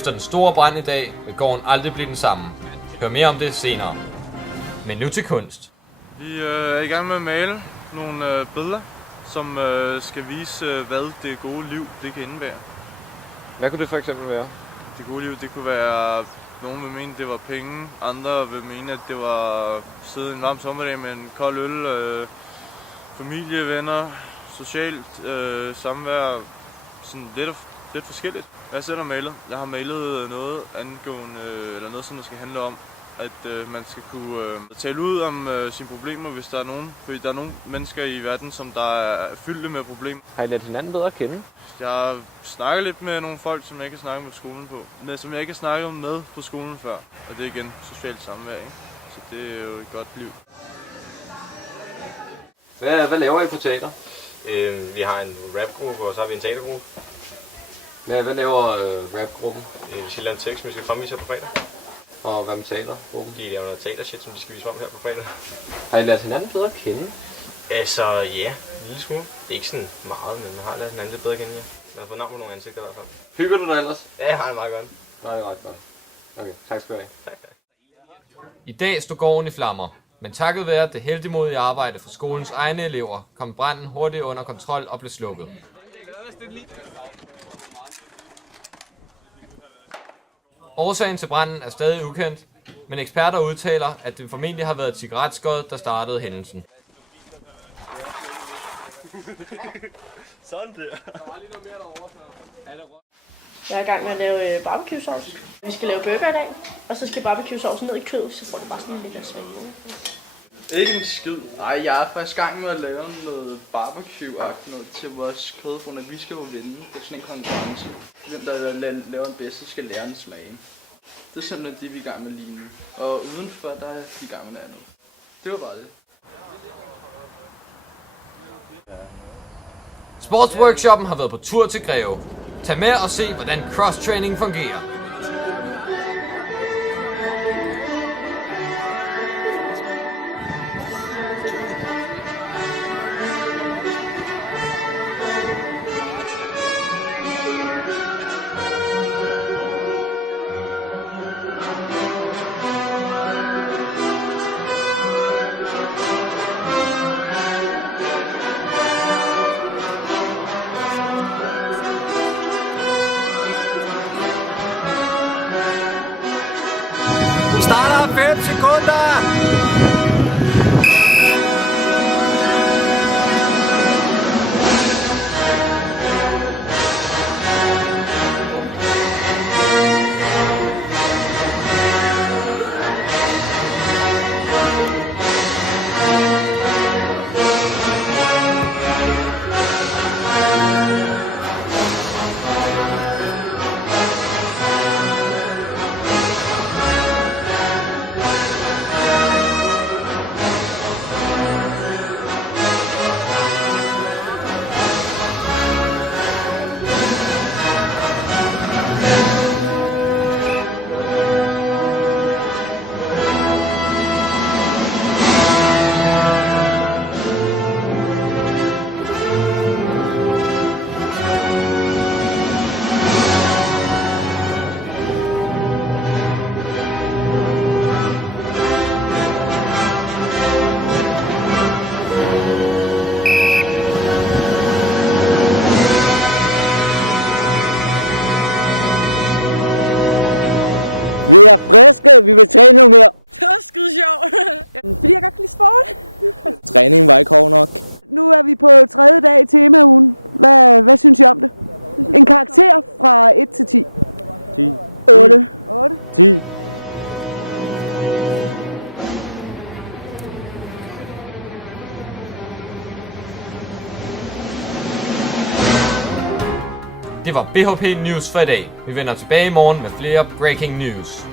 Efter den store brand i dag vil gården aldrig blive den samme. Hør mere om det senere. Men nu til kunst. Vi er i gang med at male nogle billeder, som skal vise, hvad det gode liv det kan indebære. Hvad kunne det for eksempel være? Det gode liv, det kunne være, nogen vil mene, det var penge, andre vil mene, at det var sidde en varm sommerdag med en kold øl, familie, venner, socialt samvær, sådan lidt forskelligt. Jeg selv har malet. Jeg har malet noget angående, eller noget, som der skal handle om, at man skal kunne tale ud om sine problemer, hvis der er nogen. Fordi der er nogle mennesker i verden, som der er fyldte med problemer. Har I lært hinanden bedre at kende? Jeg har snakket lidt med nogle folk, som jeg ikke har snakket med på skolen på. Men som jeg ikke har snakket med på skolen før. Og det er igen socialt samvær, ikke? Så det er jo et godt liv. Hvad laver I på teater? Vi har en rapgruppe, og så har vi en teatergruppe. Hvad laver rapgruppen? Vi skal lave en tekst, som vi skal fremvise her på fredag. Og hvad med teatergruppen? De laver noget teatershit, som de skal vise frem her på fredag. Har I lært hinanden bedre at kende? Altså ja, en lille smule. Det er ikke sådan meget, men man har lært hinanden lidt bedre at kende, ja. Man har fået navn på nogle ansigter i hvert fald. Hygger du dig ellers? Ja, jeg har det meget godt. Nej, det er ret godt. Okay, tak skal du have. Tak. I dag stod gården i flammer. Men takket være det heldigmodige arbejde for skolens egne elever, kom branden hurtigt under kontrol og blev slukket. Årsagen til branden er stadig ukendt, men eksperter udtaler, at det formentlig har været et cigaretskod, der startede hændelsen. Sådan der. Jeg er i gang med at lave barbecue-sauce. Vi skal lave burger i dag, og så skal barbecue-saucen ned i kød, så får det bare sådan en lille smag. Ikke en skid. Ej, jeg er faktisk i gang med at lave noget barbecue-agtigt noget til vores kødbrun, at vi skal jo vinde på sådan en konkurrence. Den, der laver den bedste, skal lære en smage. Det er simpelthen det, vi er i gang med lige nu. Og udenfor, der er vi i gang med noget andet. Det var bare det. Sportsworkshoppen har været på tur til Greve. Tag med og se, hvordan cross-training fungerer. Starter 5 sekunder! Vi er friske, vi vil træne noget mere. Det var skide sjovt. Fordi jeg godt kan lide sport. Træningen var ikke hård nok. Nu er vi på 3. dag i temaugen. Hvad synes I om det? En karakter fra 1 til 10. 10. 8. 10. Det var BHP News for i dag. Vi vender tilbage i morgen med flere breaking news.